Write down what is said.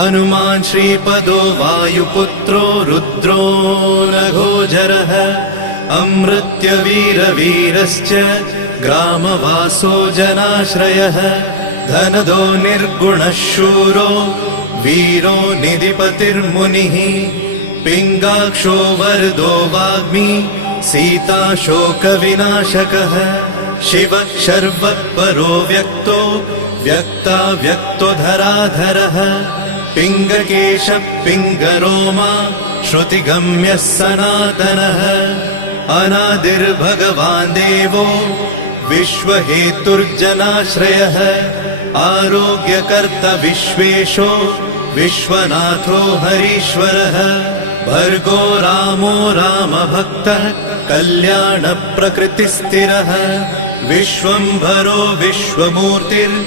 हनुमान् श्रीपदो वायुपुत्रो रुद्रो नघोजरः अमृत्यवीरवीरश्च ग्रामवासो जनाश्रयः धनदो निर्गुणः शूरो वीरो निधिपतिर्मुनिः पिङ्गाक्षो वरदो वाग्मी सीता शोकविनाशकः शिवः शर्वः व्यक्तो व्यक्तो धराधरः पिङ्गकेशः पिङ्गरोमा श्रुतिगम्यः सनातनः अनादिर्भगवान् देवो विश्वहेतुर्जनाश्रयः आरोग्यकर्ता विश्वेशो विश्वनाथो हरीश्वरः भर्गो रामो रामभक्तः कल्याणप्रकृतिस्थिरः विश्वम्भरो विश्वमूर्तिर्